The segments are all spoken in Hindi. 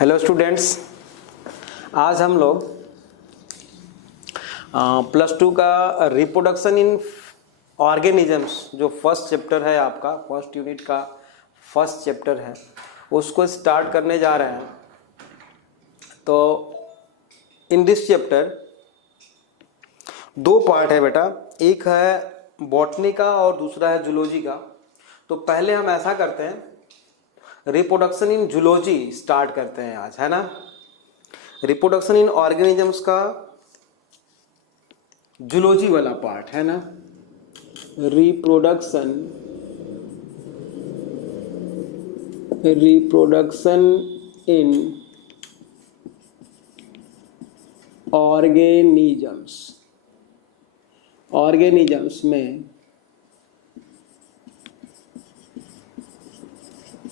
हेलो स्टूडेंट्स, आज हम लोग +2 का रिप्रोडक्शन इन ऑर्गेनिजम्स जो फर्स्ट चैप्टर है आपका, फर्स्ट यूनिट का फर्स्ट चैप्टर है, उसको स्टार्ट करने जा रहे हैं। तो इन दिस चैप्टर 2 पार्ट है बेटा, एक है बॉटनी का और दूसरा है जूलॉजी का। तो पहले हम ऐसा करते हैं, रिप्रोडक्शन इन जूलॉजी स्टार्ट करते हैं आज, है ना। रिप्रोडक्शन इन ऑर्गेनिजम्स का जूलॉजी वाला पार्ट है ना, रिप्रोडक्शन इन ऑर्गेनिजम्स में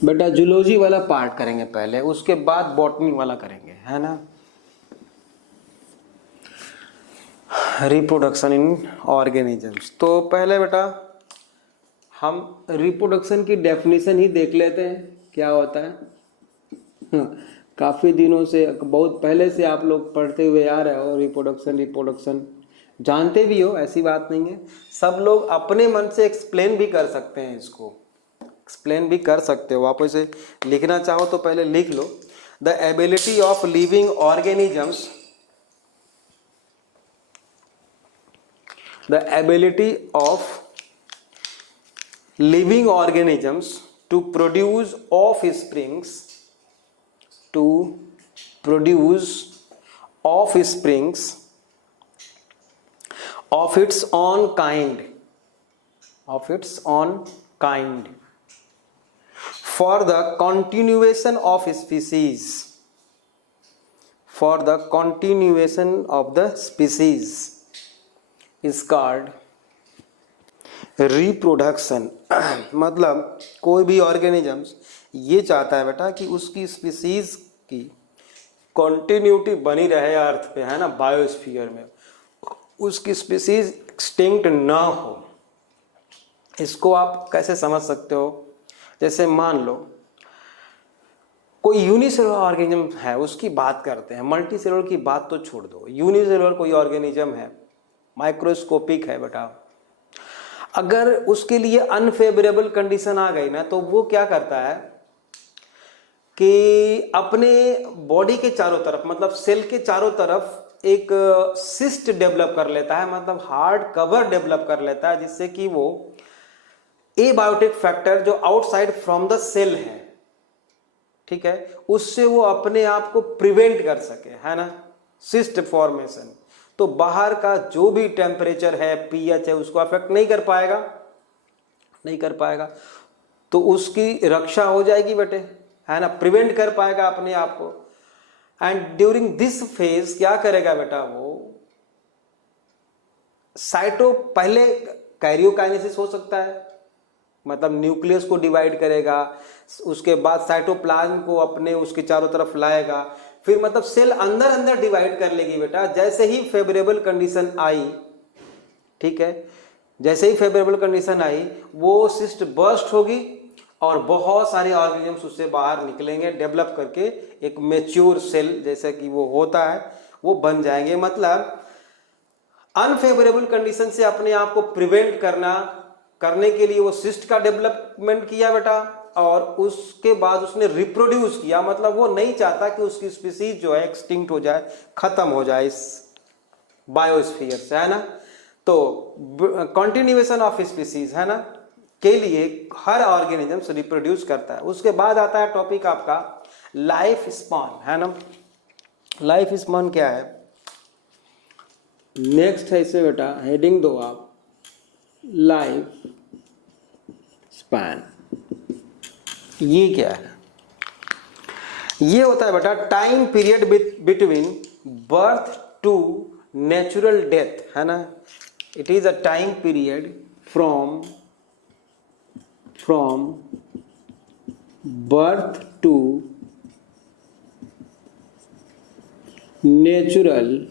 बेटा जूलॉजी वाला पार्ट करेंगे पहले, उसके बाद बॉटनी वाला करेंगे, है ना। Reproduction in organisms. तो पहले बेटा हम रिप्रोडक्शन की डेफिनेशन ही देख लेते हैं क्या होता है। काफ़ी दिनों से, बहुत पहले से आप लोग पढ़ते हुए आ रहे हो, रिप्रोडक्शन जानते भी हो, ऐसी बात नहीं है। सब लोग अपने मन से एक्सप्लेन भी कर सकते हैं, इसको एक्सप्लेन भी कर सकते हो। आप इसे लिखना चाहो तो पहले लिख लो। The ability of living organisms, the ability of living organisms to produce offsprings of its own kind for the continuation of the species is called reproduction. मतलब कोई भी ऑर्गेनिजम्स ये चाहता है बेटा कि उसकी स्पीसीज की कॉन्टिन्यूटी बनी रहे अर्थ पे, है ना, बायोस्फीयर में, उसकी स्पीसीज एक्सटिंक्ट ना हो। इसको आप कैसे समझ सकते हो? जैसे मान लो कोई यूनिसेलुलर ऑर्गेनिज्म है, उसकी बात करते हैं, मल्टीसेलुलर की बात तो छोड़ दो, यूनिसेलुलर कोई ऑर्गेनिज्म है, माइक्रोस्कोपिक है बेटा, अगर उसके लिए अनफेवरेबल कंडीशन आ गई ना, तो वो क्या करता है कि अपने बॉडी के चारों तरफ, मतलब सेल के चारों तरफ एक सिस्ट डेवलप कर लेता है, मतलब हार्ड कवर डेवलप कर लेता है, जिससे कि वो एबायोटिक फैक्टर जो आउटसाइड फ्रॉम द सेल है, ठीक है, उससे वो अपने आप को प्रिवेंट कर सके, है ना, सिस्ट फॉर्मेशन। तो बाहर का जो भी टेम्परेचर है, पीएच है, उसको अफेक्ट नहीं कर पाएगा, तो उसकी रक्षा हो जाएगी बेटे, है ना, प्रिवेंट कर पाएगा अपने आप को। एंड ड्यूरिंग दिस फेज क्या करेगा बेटा, वो पहले कैरियोकाइनेसिस हो सकता है, मतलब न्यूक्लियस को डिवाइड करेगा, उसके बाद साइटोप्लाज्म को अपने उसके चारों तरफ लाएगा, फिर मतलब सेल अंदर डिवाइड कर लेगी बेटा। जैसे ही फेवरेबल कंडीशन आई, ठीक है, जैसे ही फेवरेबल कंडीशन आई, वो सिस्ट बर्स्ट होगी और बहुत सारे ऑर्गेनिजम्स उससे बाहर निकलेंगे, डेवलप करके एक मैच्योर सेल जैसा कि वो होता है, वो बन जाएंगे। मतलब अनफेवरेबल कंडीशन से अपने आप को प्रिवेंट करने के लिए वो सिस्ट का डेवलपमेंट किया बेटा, और उसके बाद उसने रिप्रोड्यूस किया। मतलब वो नहीं चाहता कि उसकी स्पीसीज जो है एक्सटिंक्ट हो जाए, खत्म हो जाए इस बायोस्फीयर से, है ना। तो कंटिन्यूएशन ऑफ स्पीसीज, है ना, के लिए हर ऑर्गेनिज्म रिप्रोड्यूस करता है। उसके बाद आता है टॉपिक आपका लाइफ स्पैन, है ना। लाइफ स्पैन क्या है? नेक्स्ट है इसे बेटा हेडिंग दो आप, लाइफ स्पैन। ये क्या है? ये होता है बेटा time period between birth to natural death, है ना। It is a time period from birth to natural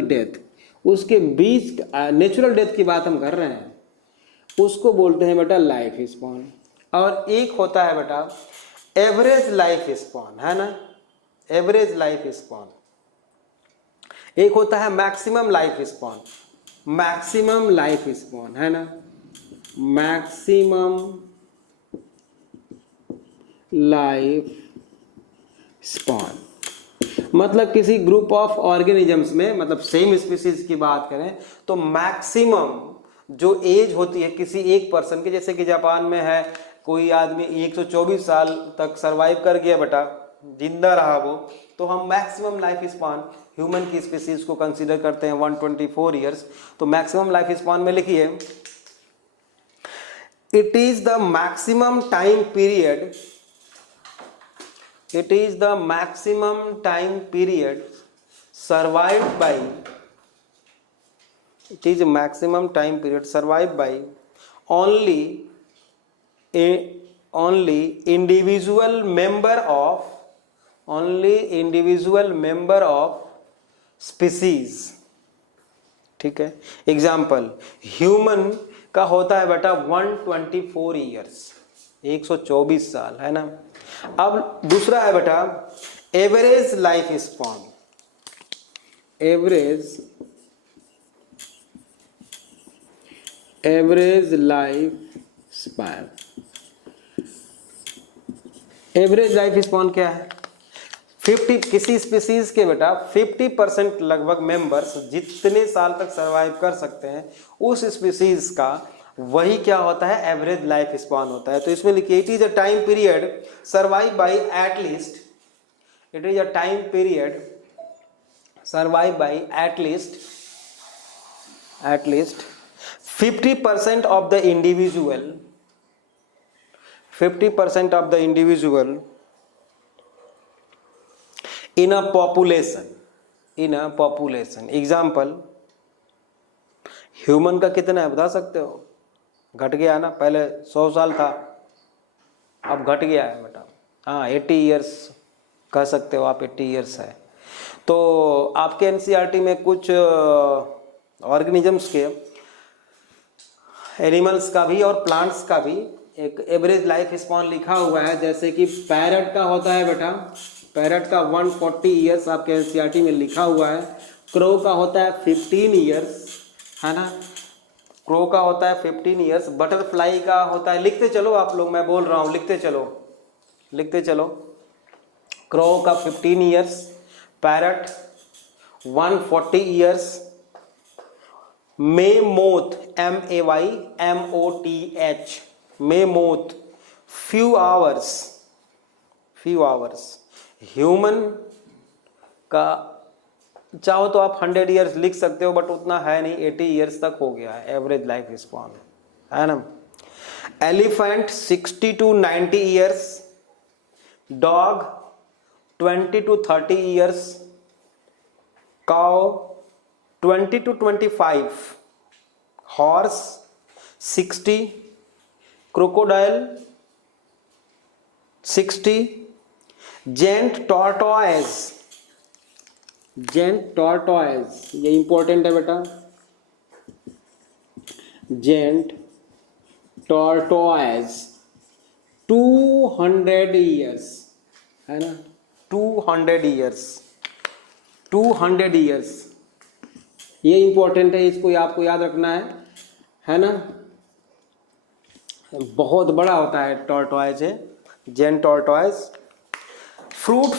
death, उसके बीच नेचुरल डेथ की बात हम कर रहे हैं, उसको बोलते हैं बेटा लाइफ स्पैन। और एक होता है बेटा एवरेज लाइफ स्पॉन, है ना, एवरेज लाइफ स्पॉन। एक होता है maximum life spawn, maximum life span, है ना, मैक्सिमम लाइफ स्पॉन। मतलब किसी ग्रुप ऑफ ऑर्गेनिजम्स में, मतलब सेम स्पीसीज की बात करें तो मैक्सिमम जो एज होती है किसी एक पर्सन की, जैसे कि जापान में है कोई आदमी 124 साल तक सरवाइव कर गया बेटा, जिंदा रहा वो, तो हम मैक्सिमम लाइफ स्पान ह्यूमन की स्पीसीज को कंसीडर करते हैं 124 ईयर्स। तो मैक्सिमम लाइफ स्पान में लिखिए it is the maximum time period, it is the maximum time period survived by, it is a maximum time period survived by only individual member of species, ठीक है। एग्जाम्पल ह्यूमन का होता है बेटा 124 ईयर्स, 124 साल, है ना। अब दूसरा है बेटा average life spawn, average life span. Average life spawn क्या है? 50, किसी स्पीसीज के बेटा 50% लगभग मेंबर्स जितने साल तक सरवाइव कर सकते हैं उस स्पीसीज का वही क्या होता है, एवरेज लाइफ स्पॉन होता है। तो इसमें लिखिए it is a time period survive bye at least, it is a time period survive bye at least 50% of the individual, 50% of the individual in a population. Example human का कितना है बता सकते हो? घट गया ना, पहले 100 साल था अब घट गया है बेटा, हाँ 80 ईयर्स कह सकते हो आप, 80 ईयर्स है। तो आपके एनसीईआरटी में कुछ ऑर्गेनिजम्स के, एनिमल्स का भी और प्लांट्स का भी एक एवरेज लाइफ स्पॉन लिखा हुआ है। जैसे कि पैरट का होता है बेटा, पैरट का 140 ईयर्स आपके एनसीईआरटी में लिखा हुआ है। क्रो का होता है 15 ईयर्स, है ना, क्रो का होता है 15 ईयर्स। बटरफ्लाई का होता है, लिखते चलो आप लोग, मैं बोल रहा हूँ लिखते चलो। क्रो का 15 years, parrot 140 years, mammoth MAYMOTH, mammoth few hours। Human का चाहो तो आप 100 ईयर्स लिख सकते हो, बट उतना है नहीं, 80 ईयर्स तक हो गया है एवरेज लाइफ स्पॉन, है ना। Elephant 60 to 90 years, dog 20 to 30 years, cow 20 to 25, horse 60, crocodile 60, giant tortoise, ये इंपॉर्टेंट है बेटा, जेंट टॉर्टोइज 200 ईयर्स, है ना, 200 ईयर्स, ये इंपॉर्टेंट है, इसको आपको याद रखना है ना। बहुत बड़ा होता है टॉर्टोइज है, जेंट टॉर्टोइज। फ्रूट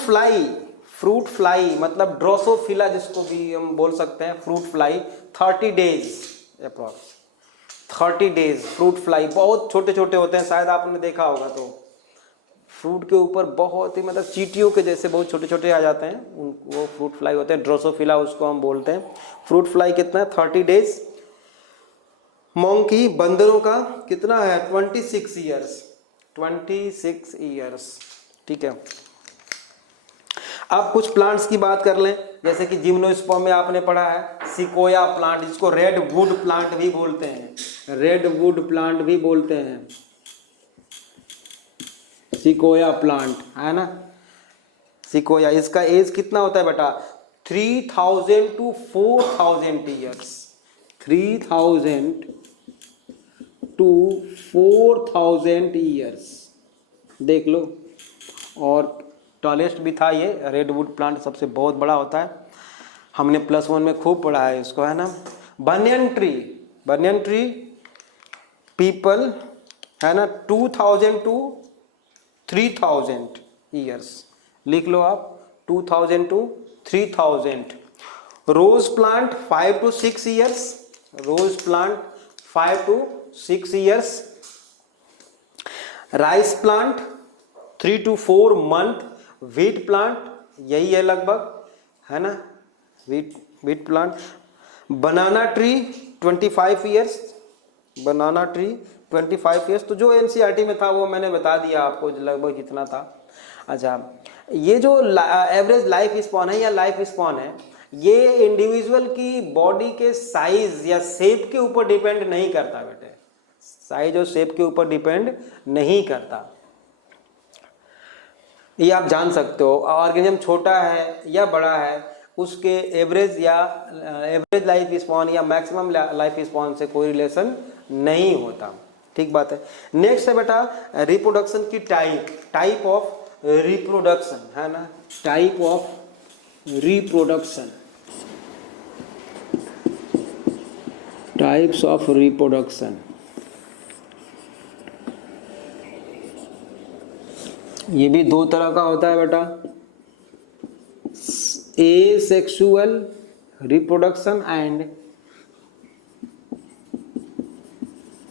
फ्लाई मतलब ड्रोसोफिला जिसको भी हम बोल सकते हैं, fruit fly 30 days approx, 30 days. Fruit fly बहुत छोटे छोटे होते हैं, शायद आपने देखा होगा। तो फ्रूट के ऊपर बहुत ही मतलब चींटियों के जैसे बहुत छोटे छोटे आ जाते हैं, वो फ्रूट फ्लाई होते हैं, ड्रोसोफिला उसको हम बोलते हैं। फ्रूट फ्लाई कितना है? 30 डेज। मंकी बंदरों का कितना है? 26 ईयर्स, ठीक है। अब कुछ प्लांट्स की बात कर लें, जैसे कि जिम्नोस्पर्म में आपने पढ़ा है सिकोया प्लांट, जिसको रेड वुड प्लांट भी बोलते हैं, सिकोया प्लांट, है ना, सिकोया। इसका एज कितना होता है बेटा? 3000 to 4000 ईयर्स, 3000 to 4000 ईयर्स, देख लो। और टॉलेस्ट भी था ये, रेडवुड प्लांट सबसे बहुत बड़ा होता है, हमने +1 में खूब पढ़ा है इसको, है ना। बनियन ट्री पीपल, है ना, 2000 to 3000 ईयर्स, लिख लो आप, 2000 to 3000। Rose plant 5 to 6 years, rose plant 5 to 6 years. Rice plant 3 to 4 month. Wheat plant यही है लगभग, है ना, wheat plant. Banana tree 25 years, banana tree 25 years. तो जो एनसीईआरटी में था वो मैंने बता दिया आपको, लगभग जितना था। अच्छा, ये जो एवरेज लाइफ स्पॉन है या लाइफ स्पॉन है, ये इंडिविजुअल की बॉडी के साइज या शेप के ऊपर डिपेंड नहीं करता बेटे, साइज और शेप के ऊपर डिपेंड नहीं करता, ये आप जान सकते हो। ऑर्गेनिज्म छोटा है या बड़ा है, उसके एवरेज लाइफ स्पॉन या मैक्सिमम लाइफ स्पॉन से कोई रिलेशन नहीं होता, ठीक बात है। नेक्स्ट है बेटा रिप्रोडक्शन की टाइप ऑफ रिप्रोडक्शन, है ना, type of reproduction, types of reproduction. ये भी दो तरह का होता है बेटा, asexual reproduction and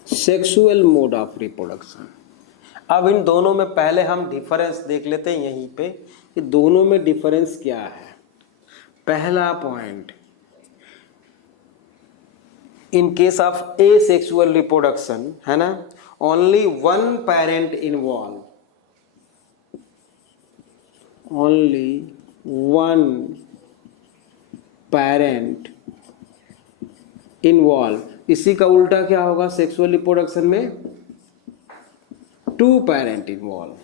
sexual mode of reproduction. अब इन दोनों में पहले हम डिफरेंस देख लेते हैं यहीं पे कि दोनों में डिफरेंस क्या है। पहला point, in case of asexual reproduction, है ना, only one parent involve, only one parent involved। इसी का उल्टा क्या होगा सेक्सुअल रिप्रोडक्शन में, 2 पेरेंट इन्वॉल्व,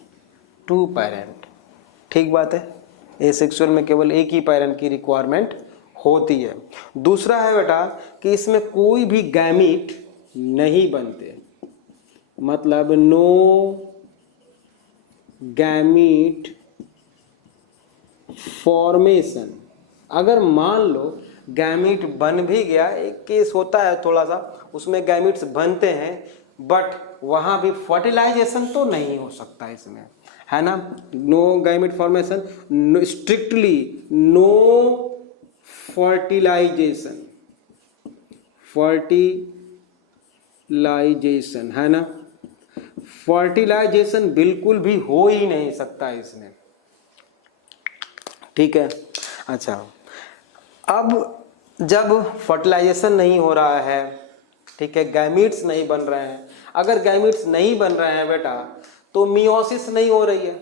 2 पेरेंट, ठीक बात है। एसेक्सुअल में केवल एक ही पेरेंट की रिक्वायरमेंट होती है। दूसरा है बेटा कि इसमें कोई भी गैमीट नहीं बनते, मतलब नो गैमीट फॉर्मेशन। अगर मान लो गैमीट बन भी गया, एक केस होता है थोड़ा सा, उसमें गैमीट्स बनते हैं बट वहां भी फर्टिलाइजेशन तो नहीं हो सकता इसमें, है ना। No gamete formation, strictly no fertilization, fertilization, है ना, फर्टिलाइजेशन बिल्कुल भी हो ही नहीं सकता इसमें, ठीक है। अच्छा, अब जब फर्टिलाइजेशन नहीं हो रहा है, ठीक है, गैमीट्स नहीं बन रहे हैं, अगर गैमीट्स नहीं बन रहे हैं बेटा तो मियोसिस नहीं हो रही है,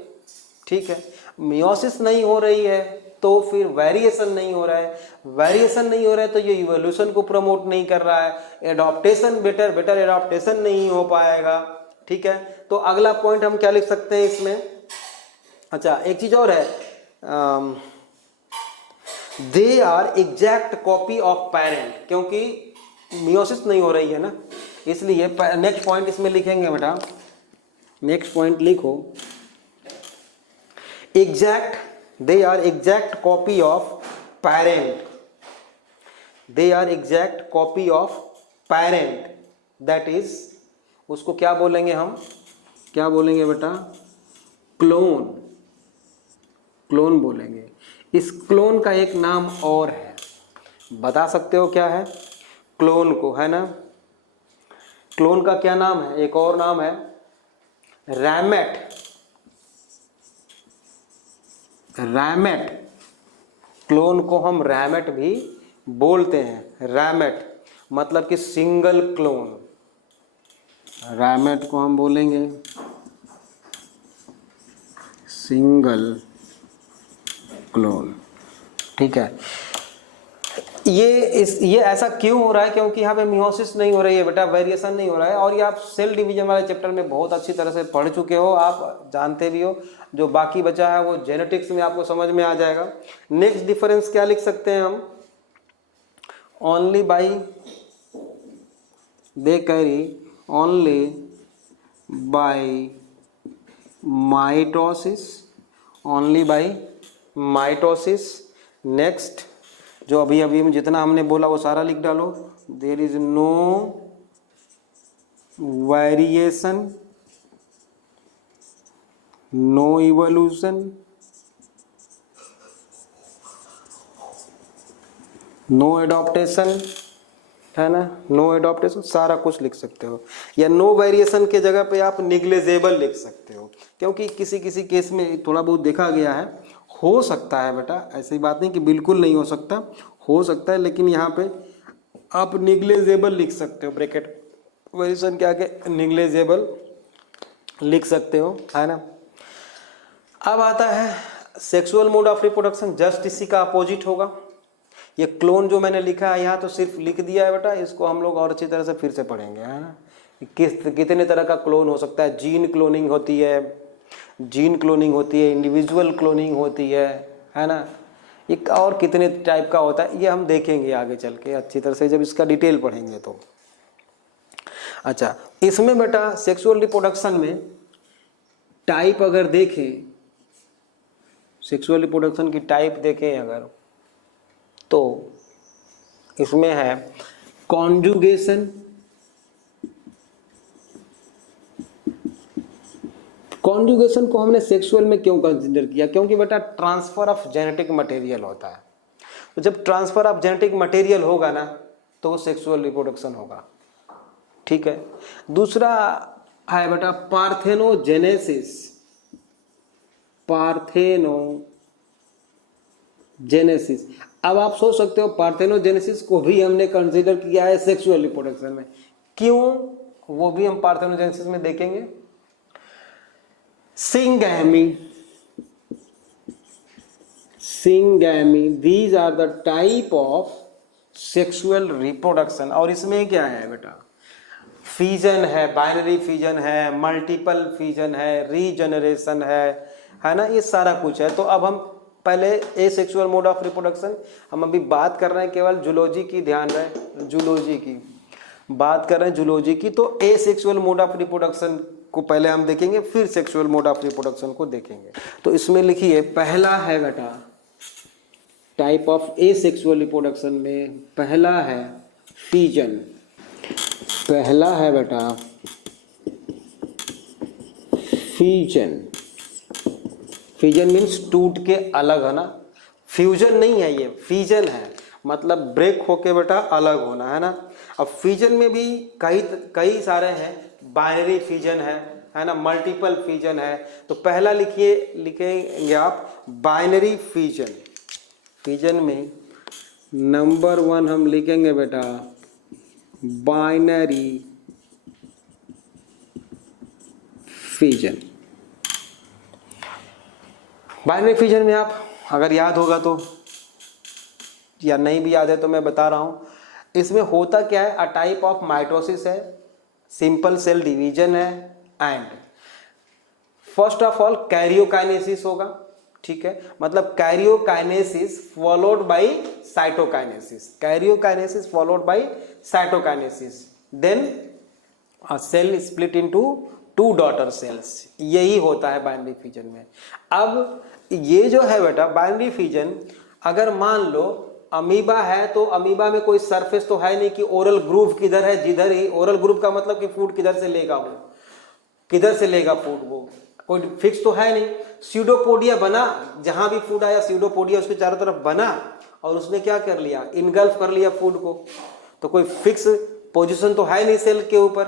ठीक है। मियोसिस नहीं हो रही है तो फिर वेरिएशन नहीं हो रहा है, वेरिएशन नहीं हो रहा है तो ये इवोल्यूशन को प्रमोट नहीं कर रहा है, एडॉप्टेशन बेटर एडॉप्टेशन नहीं हो पाएगा, ठीक है। तो अगला पॉइंट हम क्या लिख सकते हैं इसमें। अच्छा, एक चीज और है, they are exact copy of parent, क्योंकि मियोसिस नहीं हो रही है ना, इसलिए नेक्स्ट पॉइंट इसमें लिखेंगे बेटा, नेक्स्ट पॉइंट लिखो, exact, they are exact copy of parent, they are exact copy of parent, that is, उसको क्या बोलेंगे हम, क्या बोलेंगे बेटा, क्लोन, क्लोन बोलेंगे। इस क्लोन का एक नाम और है, बता सकते हो क्या है क्लोन को, है ना। क्लोन का क्या नाम है, एक और नाम है रैमेट, रैमेट, क्लोन को हम रैमेट भी बोलते हैं, रैमेट मतलब कि सिंगल क्लोन, रैमेट को हम बोलेंगे सिंगल क्लोन, ठीक है। ये ऐसा क्यों हो रहा है, क्योंकि यहाँ पे मियोसिस नहीं हो रही है बेटा, वेरिएशन नहीं हो रहा है, और ये आप सेल डिवीजन वाले चैप्टर में बहुत अच्छी तरह से पढ़ चुके हो, आप जानते भी हो। जो बाकी बचा है वो जेनेटिक्स में आपको समझ में आ जाएगा। नेक्स्ट डिफरेंस क्या लिख सकते हैं हम, only by, they carry only by mitosis, only by mitosis. Next जो अभी अभी जितना हमने बोला वो सारा लिख डालो। There is no variation, no evolution, no adaptation, है ना, नो एडॉप्टेशन, सारा कुछ लिख सकते हो। या नो वेरिएशन के जगह पे आप निग्लेजेबल लिख सकते हो, क्योंकि किसी किसी केस में थोड़ा बहुत देखा गया है, हो सकता है बेटा, ऐसी बात नहीं कि बिल्कुल नहीं हो सकता है, लेकिन यहाँ पे आप निग्लेजेबल लिख सकते हो, ब्रैकेट वेरिएशन के आगे निग्लेजेबल लिख सकते हो, है ना। अब आता है sexual mode of reproduction, just इसी का अपोजिट होगा। ये क्लोन जो मैंने लिखा है यहाँ तो सिर्फ लिख दिया है बेटा, इसको हम लोग और अच्छी तरह से फिर से पढ़ेंगे, है ना। कितने तरह का क्लोन हो सकता है, जीन क्लोनिंग होती है, इंडिविजुअल क्लोनिंग होती है ना। एक और कितने टाइप का होता है ये हम देखेंगे आगे चल के अच्छी तरह से जब इसका डिटेल पढ़ेंगे तो। अच्छा, इसमें बेटा सेक्सुअल रिप्रोडक्शन में टाइप अगर देखें, सेक्सुअल रिप्रोडक्शन की टाइप देखें अगर, तो इसमें है कॉन्जुगेशन। कॉन्जुगेशन को हमने सेक्सुअल में क्यों कंसीडर किया, क्योंकि बेटा ट्रांसफर ऑफ जेनेटिक मटेरियल होता है। तो जब ट्रांसफर ऑफ जेनेटिक मटेरियल होगा ना तो वो सेक्सुअल रिप्रोडक्शन होगा, ठीक है। दूसरा है बेटा पार्थेनोजेनेसिस। पार्थेनोजेनेसिस, अब आप सोच सकते हो पार्थेनोजेनेसिस को भी हमने कंसीडर किया है सेक्सुअल रिप्रोडक्शन में, क्यों, वो भी हम पार्थेनोजेनेसिस में देखेंगे। Syngamy, these are the type of sexual reproduction। और इसमें क्या है बेटा, फीजन है, बाइनरी फीजन है, मल्टीपल फीजन है, रीजनरेशन है ना, ये सारा कुछ है। तो अब हम पहले ए सेक्सुअल मोड ऑफ रिप्रोडक्शन, हम अभी बात कर रहे हैं केवल जूलॉजी की, ध्यान रहे जूलॉजी की बात कर रहे हैं, जूलॉजी की। तो ए सेक्सुअल मोड ऑफ रिप्रोडक्शन को पहले हम देखेंगे, फिर सेक्सुअल मोड ऑफ रिप्रोडक्शन को देखेंगे। तो इसमें लिखिए, पहला है बेटा type of A sexual reproduction में, पहला है फीजन। पहला है बेटा फीजन। फीजन मीन्स टूट के अलग, है ना, फ्यूजन नहीं है ये, फीजन है, मतलब ब्रेक होके बेटा अलग होना, है ना। अब फीजन में भी कई सारे हैं, बाइनरी फीजन है ना, मल्टीपल फीजन है। तो पहला लिखेंगे आप बाइनरी फीजन। फीजन में नंबर 1 हम लिखेंगे बेटा बाइनरी फीजन। बाइनरी फीजन में आप अगर याद होगा तो, या नहीं भी याद है तो मैं बता रहा हूं, इसमें होता क्या है, अ टाइप ऑफ माइटोसिस है, सिंपल सेल डिवीजन है, and first of all karyokinesis होगा, ठीक है, मतलब karyokinesis followed by cytokinesis, karyokinesis followed by cytokinesis, then a cell split into 2 daughter cells, यही होता है बाइनरी फीजन में। अब ये जो है बेटा बाइनरी फीजन, अगर मान लो अमीबा है तो अमीबा में कोई सरफेस तो है नहीं कि ओरल ग्रूव किधर है, जिधर ही ओरल ग्रूव का मतलब कि फूड किधर से लेगा वो, किधर से लेगा फूड, वो कोई फिक्स तो है नहीं। स्यूडोपोडिया बना, जहां भी फूड आया स्यूडोपोडिया उसके चारों तरफ बना और उसने क्या कर लिया, इनगल्फ कर लिया फूड को, तो कोई फिक्स पोजीशन तो है नहीं सेल के ऊपर,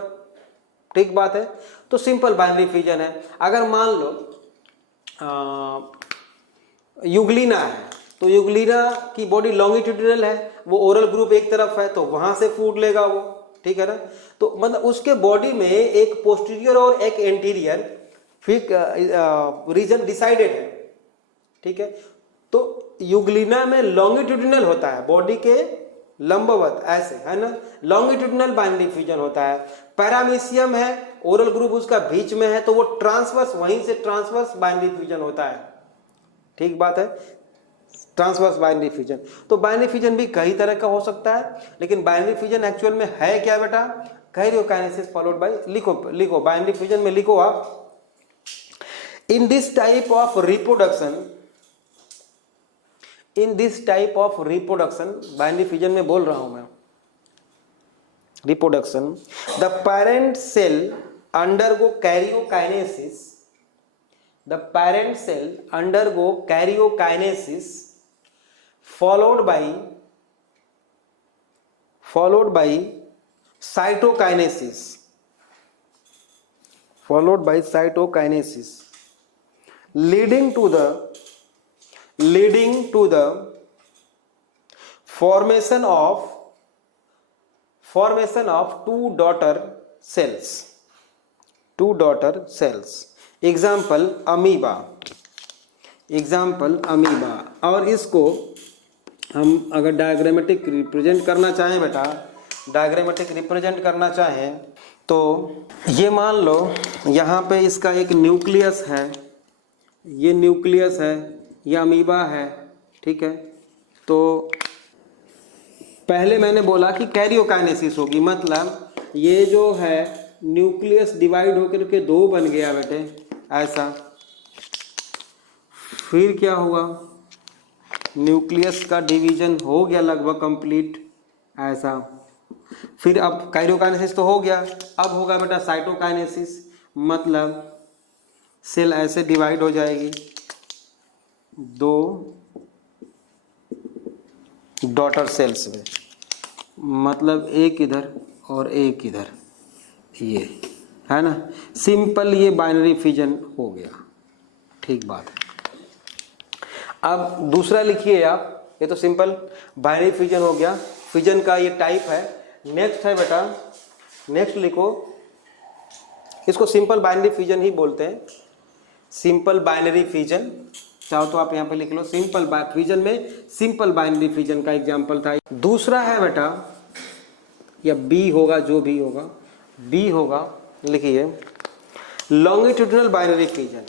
ठीक बात है। तो सिंपल बाइनरी फीजन है। अगर मान लो यूग्लिना है तो यूग्लिना की बॉडी लॉन्गिट्यूडिनल है, वो ओरल ग्रुप एक तरफ है तो वहां से फूड लेगा वो, ठीक है ना। तो मतलब उसके बॉडी में एक पोस्टीरियर और एक एंटीरियर फिर रीजन डिसाइडेड है, ठीक है। तो यूग्लिना में लॉन्गिट्यूडिनल होता है, बॉडी के लंबवत ऐसे, है ना, लॉन्गिट्यूडिनल बाइनरी फीजन होता है। पैरामीशियम है, ओरल ग्रुप उसका बीच में है तो वो ट्रांसवर्स, वहीं से ट्रांसवर्स बाइनरी फीजन होता है, ठीक बात है, ट्रांसवर्स बाइनरी फीजन। तो बाइनरी फीजन भी कई तरह का हो सकता है, लेकिन बाइनरी फीजन एक्चुअल में है क्या बेटा, कैरियोकाइनेसिस फॉलोड बाय, लिखो बाइनरी फ्यूजन में लिखो आप, in this type of reproduction, binary fusion में बोल रहा हूं मैं, reproduction, the parent cell undergo karyokinesis, the parent cell undergo karyokinesis followed by cytokinesis leading to the formation of two daughter cells. Example amoeba, और इसको हम अगर डायग्रामेटिक रिप्रेजेंट करना चाहें बेटा, तो ये मान लो यहाँ पे इसका एक न्यूक्लियस है, ये अमीबा है, ठीक है। तो पहले मैंने बोला कि कैरियोकाइनेसिस होगी, मतलब ये जो है न्यूक्लियस डिवाइड होकर के दो बन गया बेटे, ऐसा। फिर क्या हुआ, न्यूक्लियस का डिवीजन हो गया लगभग कंप्लीट, ऐसा। फिर अब कैरियोकाइनेसिस तो हो गया, अब होगा बेटा साइटोकाइनेसिस, मतलब सेल ऐसे डिवाइड हो जाएगी, दो डॉटर सेल्स में, मतलब एक इधर और एक इधर, ये है ना, सिंपल ये बाइनरी फिजन हो गया, ठीक बात है। अब दूसरा लिखिए आप, ये तो सिंपल बाइनरी फिजन हो गया, फिजन का ये टाइप है। नेक्स्ट है बेटा, नेक्स्ट लिखो, इसको सिंपल बाइनरी फिजन ही बोलते हैं, सिंपल बाइनरी फिजन, चाहो तो आप यहाँ पे लिख लो, सिंपल फिजन में सिंपल बाइनरी फिजन का एग्जाम्पल था। दूसरा है बेटा, या बी होगा, जो भी होगा, बी होगा, लिखिए longitudinal binary fission,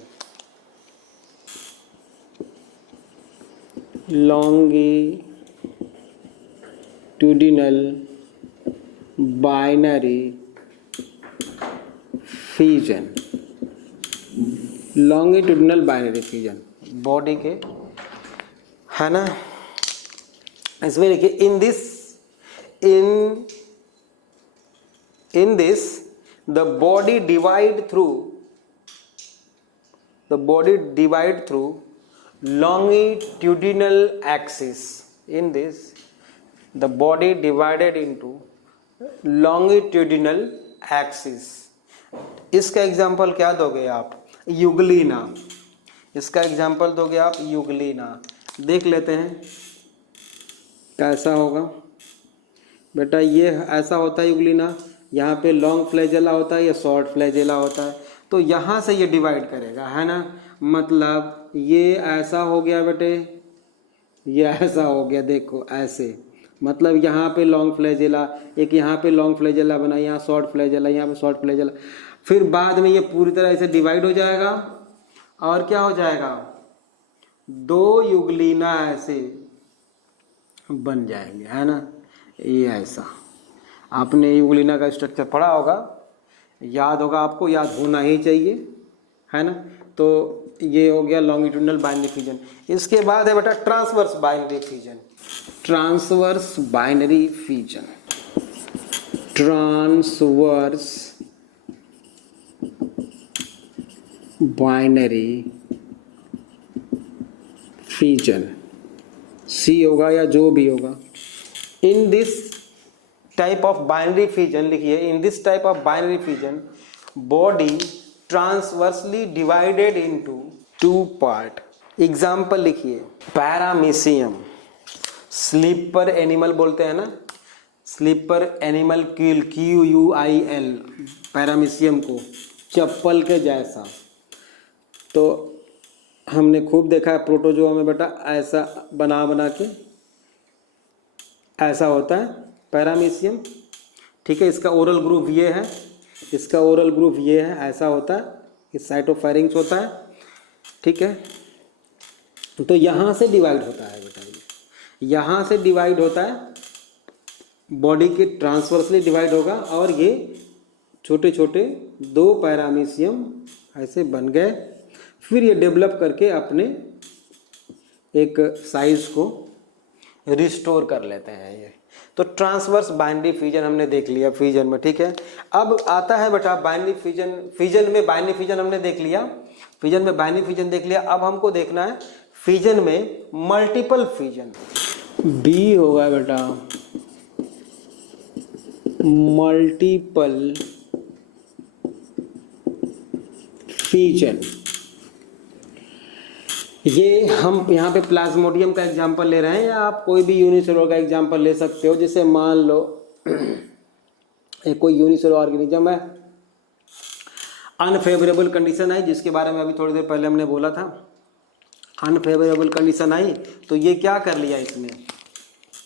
longitudinal binary fission, longitudinal binary fission body के, है ना। इसमें लिखिए in this the body divide through longitudinal axis. In this, the body divided into longitudinal axis. इसका एग्जाम्पल क्या दोगे आप, यूग्लिना, इसका एग्जाम्पल दोगे आप यूग्लिना। देख लेते हैं कैसा होगा बेटा, ये ऐसा होता है यूग्लिना, यहाँ पे लॉन्ग फ्लैजेला होता है या शॉर्ट फ्लैजेला होता है, तो यहाँ से ये डिवाइड करेगा, है ना, मतलब ये ऐसा हो गया बेटे, ये ऐसा हो गया, देखो ऐसे, मतलब यहाँ पे लॉन्ग फ्लैजेला, एक यहाँ पे लॉन्ग फ्लैजेला बना, यहाँ शॉर्ट फ्लैजेला, यहाँ पे शॉर्ट फ्लैजेला, फिर बाद में ये पूरी तरह से डिवाइड हो जाएगा, और क्या हो जाएगा, दो यूग्लिना ऐसे बन जाएंगे, है ना, ये ऐसा। आपने यूग्लिना का स्ट्रक्चर पढ़ा होगा, याद होगा, आपको याद होना ही चाहिए, है ना। तो ये हो गया लॉन्गिट्यूडिनल बाइनरी फिजन। इसके बाद है बेटा transverse binary fission, transverse binary fission, transverse binary fission, C होगा या जो भी होगा। In this type of binary fission, लिखिए in this type of binary fission body transversely divided into two part. Example लिखिए, पैरामीशियम, स्लीपर एनिमल बोलते हैं ना, slipper animal keel, QUIL, paramecium को, चप्पल के जैसा। तो हमने खूब देखा है प्रोटोजोआ में बेटा, ऐसा बना के ऐसा होता है पैरामीशियम, ठीक है। इसका ओरल ग्रुप ये है, इसका ओरल ग्रुप ये है, ऐसा होता है, इस साइटोफेरिंक्स होता है, ठीक है। तो यहाँ से डिवाइड होता है बेटा, यहाँ से डिवाइड होता है, बॉडी के ट्रांसवर्सली डिवाइड होगा और ये छोटे छोटे 2 पैरामीशियम ऐसे बन गए। फिर ये डेवलप करके अपने एक साइज को रिस्टोर कर लेते हैं। ये तो ट्रांसवर्स बाइनरी फ्यूजन हमने देख लिया फ्यूजन में, ठीक है। अब आता है बेटा बाइनरी फ्यूजन। फ्यूजन में बाइनरी फ्यूजन हमने देख लिया, फ्यूजन में बाइनरी फ्यूजन देख लिया। अब हमको देखना है फ्यूजन में मल्टीपल फ्यूजन। बी होगा बेटा मल्टीपल फ्यूजन। ये हम यहाँ पे प्लाज्मोडियम का एग्जांपल ले रहे हैं, या आप कोई भी यूनिसेलुलर का एग्जांपल ले सकते हो। जैसे मान लो कोई यूनिसेलुलर ऑर्गेनिज्म है, अनफेवरेबल कंडीशन आई, जिसके बारे में अभी थोड़ी देर पहले हमने बोला था। अनफेवरेबल कंडीशन आई तो ये क्या कर लिया इसने,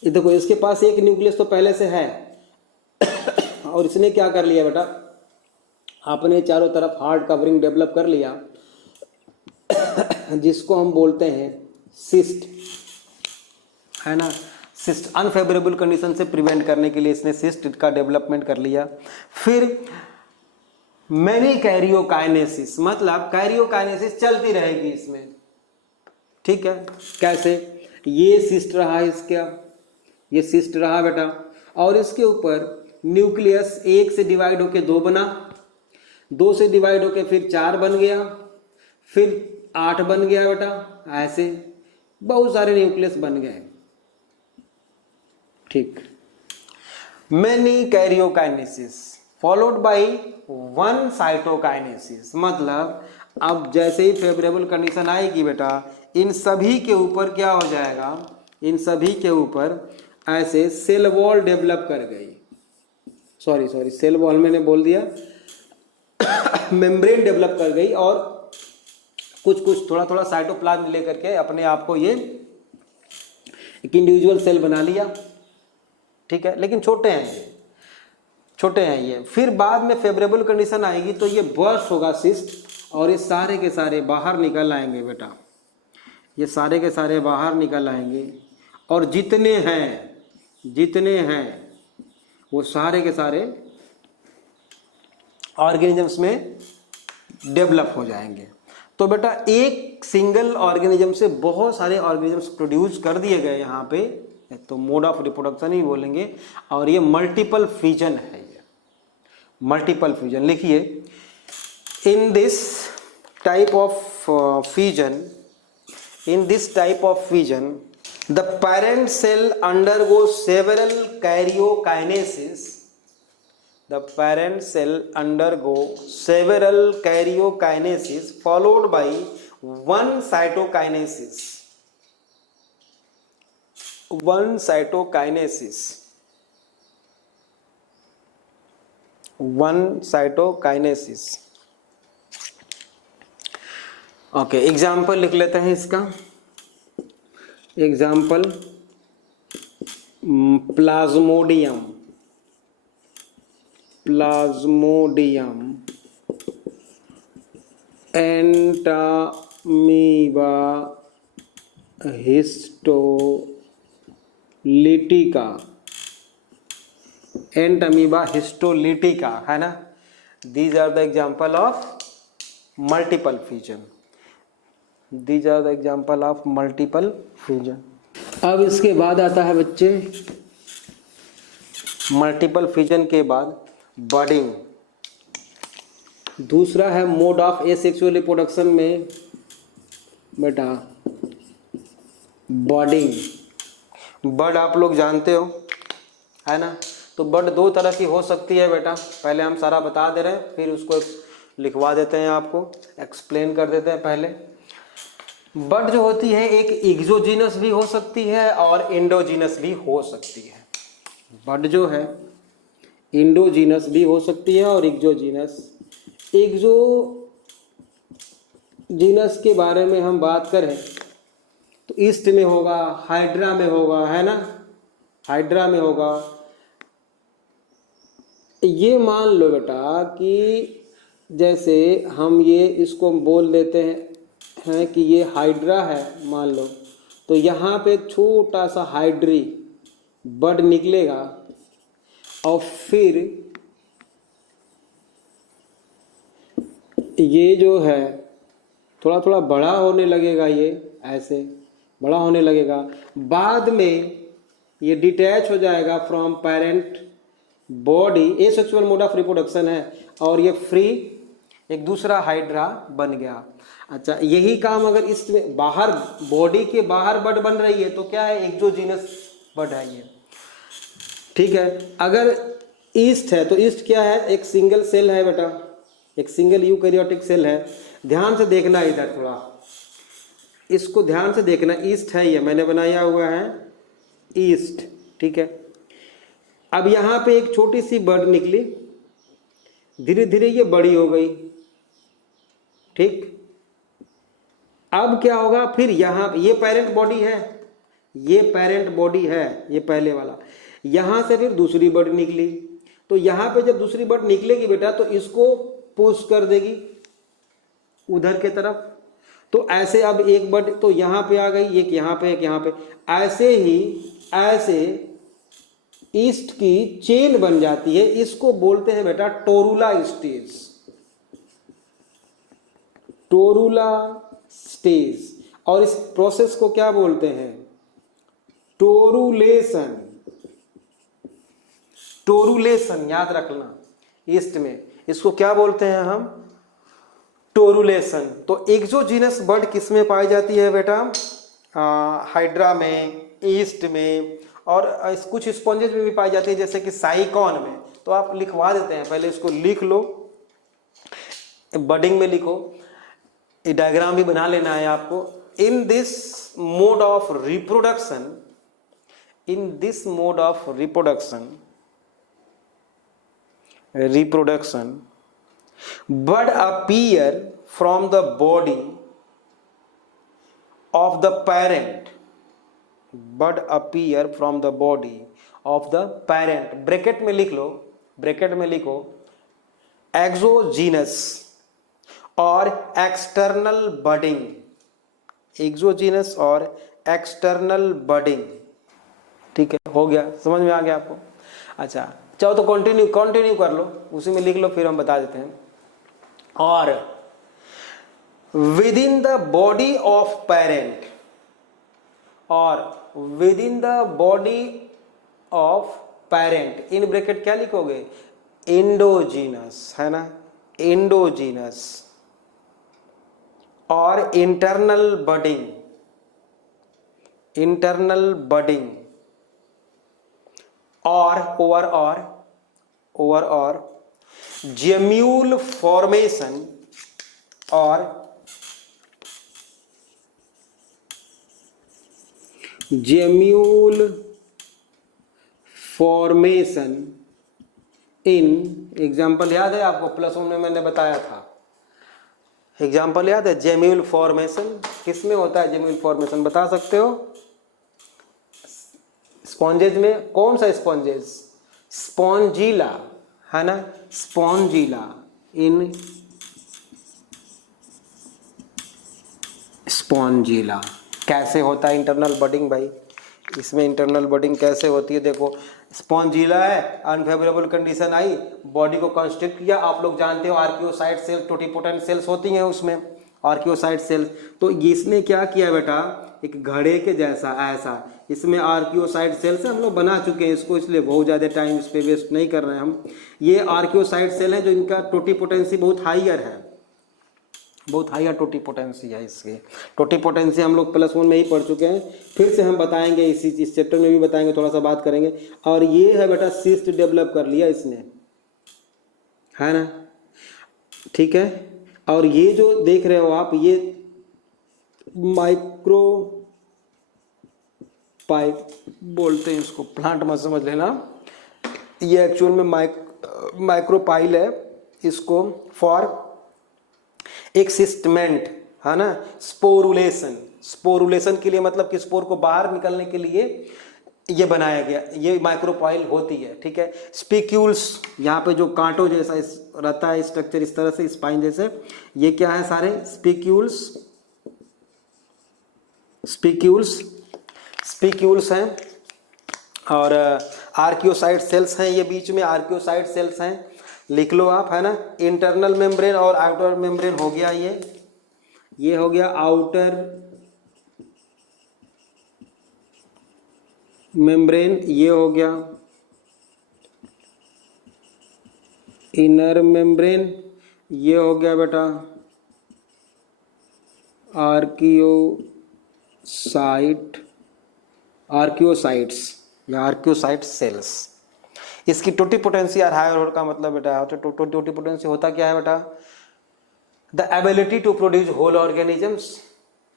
ये देखो इसके पास एक न्यूक्लियस तो पहले से है और इसने क्या कर लिया बेटा, आपने चारों तरफ हार्ड कवरिंग डेवलप कर लिया जिसको हम बोलते हैं सिस्ट, है ना। सिस्ट अनफेवरेबल कंडीशन से प्रिवेंट करने के लिए इसने सिस्ट का डेवलपमेंट कर लिया। फिर मैनी कैरियोकाइनेसिस, मतलब कैरियोकाइनेसिस चलती रहेगी इसमें, ठीक है। कैसे, ये सिस्ट रहा इसका, ये सिस्ट रहा बेटा, और इसके ऊपर न्यूक्लियस 1 से डिवाइड होके 2 बना, 2 से डिवाइड होके फिर 4 बन गया, फिर 8 बन गया बेटा, ऐसे बहुत सारे न्यूक्लियस बन गए, ठीक। Many karyokinesis followed bye 1 cytokinesis, मतलब अब जैसे ही फेवरेबल कंडीशन आएगी बेटा, इन सभी के ऊपर क्या हो जाएगा, इन सभी के ऊपर ऐसे सेल वॉल डेवलप कर गई, सॉरी सेल वॉल मैंने बोल दिया मेम्ब्रेन डेवलप कर गई, और कुछ थोड़ा थोड़ा साइटोप्लाज्म लेकर के अपने आप को ये एक इंडिविजुअल सेल बना लिया, ठीक है। लेकिन छोटे हैं ये, छोटे हैं ये। फिर बाद में फेवरेबल कंडीशन आएगी तो ये बर्स्ट होगा सिस्ट, और ये सारे के सारे बाहर निकल आएंगे बेटा, ये सारे के सारे बाहर निकल आएंगे, और जितने हैं वो सारे के सारे ऑर्गेनिजम्स में डेवलप हो जाएंगे। तो बेटा एक सिंगल ऑर्गेनिज्म से बहुत सारे ऑर्गेनिजम्स प्रोड्यूस कर दिए गए यहाँ पे, तो मोड ऑफ रिप्रोडक्शन ही बोलेंगे, और ये मल्टीपल फ्यूजन है। ये मल्टीपल फ्यूजन लिखिए, in this type of fusion, in this type of fusion the parent cell undergo several karyokinesis, the parent cell undergo several karyokinesis followed by 1 cytokinesis, 1 cytokinesis, 1 cytokinesis। Okay, example लिख लेते हैं इसका। Example plasmodium, plasmodium, entamoeba histolytica, entamoeba histolytica, है ना। These are the example of multiple fusion, these are the example of multiple fusion. अब इसके बाद आता है बच्चे, मल्टीपल फ्यूजन के बाद बडिंग। दूसरा है मोड ऑफ एसेक्सुअल रिप्रोडक्शन में बेटा बडिंग। बड आप लोग जानते हो, है ना। तो बड 2 तरह की हो सकती है बेटा, पहले हम सारा बता दे रहे हैं, फिर उसको लिखवा देते हैं, आपको एक्सप्लेन कर देते हैं। पहले बड जो होती है एक एक्सोजीनस भी हो सकती है और एंडोजीनस भी हो सकती है। बड जो है इंडोजीनस भी हो सकती है और एक्सोजीनस। एक्सोजीनस के बारे में हम बात करें तो ईस्ट में होगा, हाइड्रा में होगा, है ना, हाइड्रा में होगा। ये मान लो बेटा कि जैसे हम ये इसको बोल देते हैं कि ये हाइड्रा है मान लो, तो यहाँ पे छोटा सा हाइड्री बड निकलेगा, और फिर ये जो है थोड़ा थोड़ा बड़ा होने लगेगा, ये ऐसे बड़ा होने लगेगा, बाद में ये डिटैच हो जाएगा from parent body, asexual mode of reproduction है, और ये फ्री एक दूसरा हाइड्रा बन गया। अच्छा, यही काम अगर इसमें बाहर बॉडी के बाहर बड बन रही है तो क्या है, एक्सोजीनस बड है ये, ठीक है। अगर ईस्ट है तो ईस्ट क्या है, एक सिंगल सेल है बेटा, एक सिंगल यूकैरियोटिक सेल है। ध्यान से देखना इधर, थोड़ा इसको ध्यान से देखना, ईस्ट है ये, मैंने बनाया हुआ है ईस्ट, ठीक है। अब यहाँ पे एक छोटी सी बड निकली, धीरे धीरे ये बड़ी हो गई, ठीक। अब क्या होगा, फिर यहाँ ये पेरेंट बॉडी है, ये पेरेंट बॉडी है, ये पहले वाला, यहाँ से फिर दूसरी बड निकली, तो यहाँ पे जब दूसरी बड निकलेगी बेटा तो इसको पुश कर देगी उधर के तरफ, तो ऐसे अब एक बड तो यहाँ पे आ गई, एक यहाँ पे, एक यहाँ पे, ऐसे ही ऐसे ईस्ट की चेन बन जाती है। इसको बोलते हैं बेटा टोरूला स्टेज, टोरूला स्टेज। और इस प्रोसेस को क्या बोलते हैं, टोरुलेशन, टोरुलेशन याद रखना, ईस्ट में इसको क्या बोलते हैं हम, टोरुलेशन। तो एक्सोजीनस बर्ड किस में पाई जाती है बेटा, हाइड्रा में, ईस्ट में, और कुछ स्पॉन्जेस में भी पाई जाती है जैसे कि साइकॉन में। तो आप लिखवा देते हैं, पहले इसको लिख लो, बडिंग में लिखो, ये डायग्राम भी बना लेना है आपको। In this mode of reproduction, in this mode of reproduction, bud appear from the body of the parent, bud appear from the body of the parent, bracket में लिख लो, ब्रैकेट में लिखो एक्सोजीनस और एक्सटर्नल बडिंग, एक्सोजीनस और एक्सटर्नल बडिंग, ठीक है, हो गया, समझ में आ गया आपको। अच्छा चलो तो कंटिन्यू कर लो, उसी में लिख लो, फिर हम बता देते हैं। और within the body of parent, और within the body of parent, in bracket क्या लिखोगे, एंडोजीनस, है ना, एंडोजीनस और इंटरनल बडिंग, इंटरनल बडिंग, और ओवर जेम्यूल फॉर्मेशन, और जेम्यूल फॉर्मेशन इन, एग्जाम्पल याद है आपको, +1 में मैंने बताया था, एग्जाम्पल याद है, जेम्यूल फॉर्मेशन किस में होता है, जेम्यूल फॉर्मेशन बता सकते हो, स्पॉन्जेज में, कौन सा स्पॉन्जेज, स्पॉन्जीला, है ना, स्पॉन्जीला, इन स्पॉन्जीला। कैसे होता है इंटरनल बडिंग भाई, इसमें इंटरनल बडिंग कैसे होती है, देखो स्पॉन्जीला है, अनफेवरेबल कंडीशन आई, बॉडी को कंस्ट्रिक्ट किया, आप लोग जानते हो आर्कियोसाइट सेल, टोटिपोटेंट सेल्स होती हैं उसमें, आर्कियोसाइट सेल्स। तो इसने क्या किया बेटा, एक घड़े के जैसा ऐसा, इसमें आर्कियोसाइट सेल से हम लोग बना चुके हैं इसको, इसलिए बहुत ज़्यादा टाइम इस पे वेस्ट नहीं कर रहे हैं हम। ये आर्कियोसाइट सेल है जो इनका टोटिपोटेंसी बहुत हाइयर है, बहुत हाइयर टोटिपोटेंसी है इसकी। टोटिपोटेंसी हम लोग +1 में ही पढ़ चुके हैं, फिर से हम बताएंगे, इस चैप्टर में भी बताएंगे, थोड़ा सा बात करेंगे। और ये है बेटा सिस्ट डेवलप कर लिया इसने, है ना, ठीक है। और ये जो देख रहे हो आप, ये माइक्रो पाइप बोलते हैं इसको, प्लांट मत समझ लेना, ये एक्चुअल में माइक्रोपाइल है, इसको फॉर एक सिस्टमेंट, है ना, स्पोरुलेशन, स्पोरुलेशन के लिए, मतलब कि स्पोर को बाहर निकलने के लिए ये बनाया गया, ये माइक्रोपाइल होती है, ठीक है। स्पिक्यूल्स, यहाँ पे जो कांटों जैसा रहता है स्ट्रक्चर, इस तरह से स्पाइन जैसे, ये क्या है, सारे स्पिक्यूल्स, स्पिक्यूल्स हैं। और आर्कियोसाइट सेल्स हैं, ये बीच में आर्कियोसाइट सेल्स हैं, लिख लो आप, है ना। इंटरनल मेम्ब्रेन और आउटर मेम्ब्रेन हो गया, ये हो गया आउटर मेम्ब्रेन, ये हो गया इनर मेम्ब्रेन, ये हो गया बेटा आर्कियोसाइट्स या आर्कियोसाइट सेल्स। इसकी टोटिपोटेंसी और हायर का मतलब बेटा, टोटिपोटेंसी होता क्या है बेटा, the ability to produce whole organisms,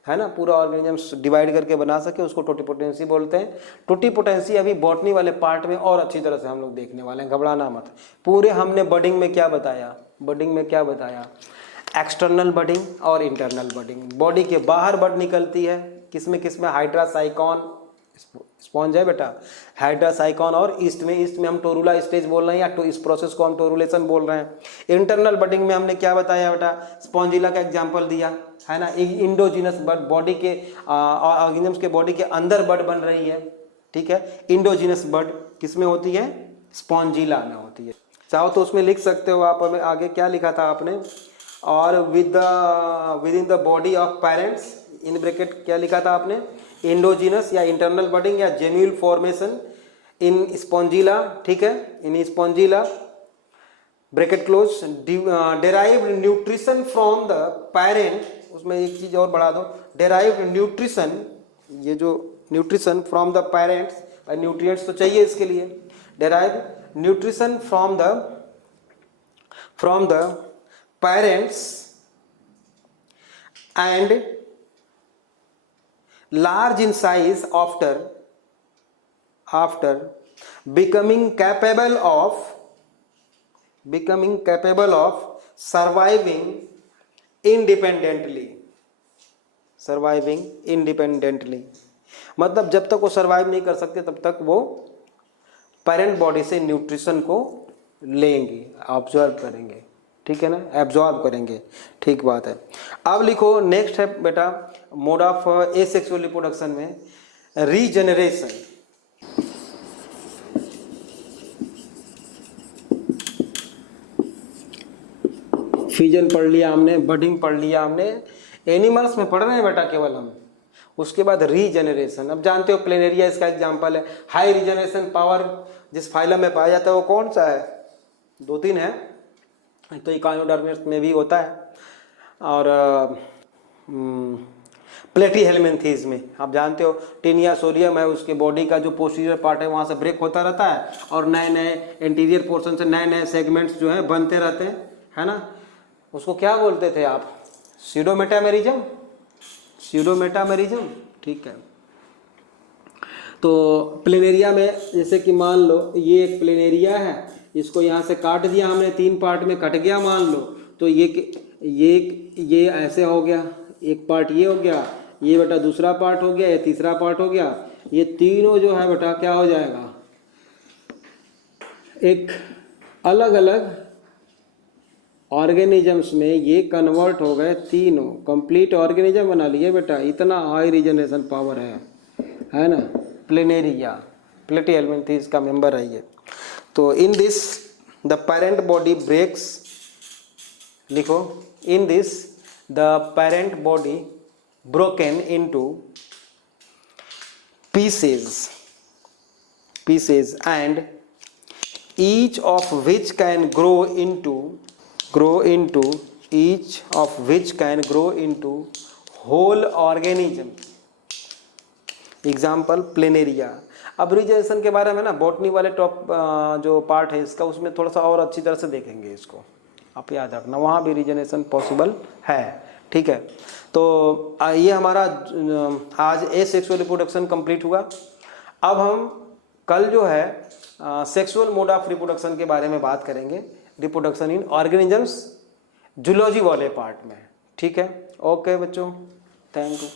है ना, पूरा ऑर्गेनिजम्स डिवाइड करके बना सके, उसको टोटिपोटेंसी बोलते हैं। टोटिपोटेंसी अभी बॉटनी वाले पार्ट में और अच्छी तरह से हम लोग देखने वाले हैं, घबराना मत। पूरे हमने बडिंग में क्या बताया, एक्सटर्नल बडिंग और इंटरनल बडिंग। बॉडी के बाहर बड निकलती है, किसमें हाइड्रासाइकॉन स्पॉन्ज है बेटा, हाइड्रासाइकॉन, और ईस्ट में हम टोरुला स्टेज बोल रहे हैं, या तो इस प्रोसेस को हम टोरुलेशन बोल रहे हैं। इंटरनल बडिंग में हमने क्या बताया बेटा, स्पॉन्जिला का एग्जांपल दिया, है ना। इंडोजिनस बड, बॉडी के ऑर्गेनिजम्स के बॉडी के अंदर बड बन रही है, ठीक है। इंडोजिनस बड किसमें होती है, स्पॉन्जिला में होती है। चाहो तो उसमें लिख सकते हो आप, हमें आगे क्या लिखा था आपने, और within the body of parents, in bracket क्या लिखा था आपने, इंडोजिनस या इंटरनल बडिंग या जेम्यूल फॉर्मेशन इन स्पॉन्जिला, ठीक है, in Spongilla bracket close, derived nutrition from the parent, उसमें एक चीज और बढ़ा दो, डेराइव्ड न्यूट्रिशन, ये जो nutrition from the parents, nutrients तो चाहिए इसके लिए, derived nutrition from the parents and large in size after becoming capable of surviving independently, मतलब जब तक वो सर्वाइव नहीं कर सकते तब तक वो पेरेंट बॉडी से न्यूट्रिशन को लेंगे, ऑब्जर्व करेंगे, ठीक है ना, एब्जॉर्ब करेंगे, ठीक बात है। अब लिखो नेक्स्ट है बेटा, मोड ऑफ एसेक्सुअल रिप्रोडक्शन में रीजनरेशन। फिजन पढ़ लिया हमने, बडिंग पढ़ लिया हमने, एनिमल्स में पढ़ रहे हैं बेटा केवल हम। उसके बाद रीजनरेशन, अब जानते हो प्लेनेरिया इसका एग्जांपल है। हाई रीजनरेशन पावर जिस फाइलम में पाया जाता है वो कौन सा है, 2-3 है, तो इकानोडर्मिस में भी होता है, और प्लेटीहेल्मिन्थीज में आप जानते हो टीनिया सोलियम है, उसके बॉडी का जो पोस्टीरियर पार्ट है वहाँ से ब्रेक होता रहता है, और नए नए इंटीरियर पोर्शन से नए नए सेगमेंट्स जो है बनते रहते हैं, है ना। उसको क्या बोलते थे आप, स्यूडोमेटामेरिज्म, ठीक है। तो प्लेनेरिया में जैसे कि मान लो ये एक प्लेनेरिया है, इसको यहाँ से काट दिया हमने, 3 पार्ट में कट गया मान लो, तो ये ऐसे हो गया, एक पार्ट ये हो गया, ये बेटा दूसरा पार्ट हो गया, ये तीसरा पार्ट हो गया, ये तीनों जो है बेटा क्या हो जाएगा, एक अलग अलग ऑर्गेनिजम्स में ये कन्वर्ट हो गए, तीनों कंप्लीट ऑर्गेनिज्म बना लिए बेटा। इतना हाई रीजनरेशन पावर है ना। प्लेनेरिया प्लेटीहेल्मिन्थीज का मेंबर है ये। तो in this the parent body breaks, लिखो, in this the parent body broken into pieces and each of which can grow into whole organism। Example planaria. अब रीजनरेशन के बारे में ना बॉटनी वाले टॉप जो पार्ट है इसका, उसमें थोड़ा सा और अच्छी तरह से देखेंगे, इसको आप याद रखना, वहाँ भी रीजनरेशन पॉसिबल है, ठीक है। तो ये हमारा आज एसेक्सुअल रिप्रोडक्शन कंप्लीट हुआ। अब हम कल जो है सेक्सुअल मोड ऑफ रिप्रोडक्शन के बारे में बात करेंगे, रिप्रोडक्शन इन ऑर्गेनिजम्स जूलॉजी वाले पार्ट में, ठीक है। ओके बच्चों, थैंक यू।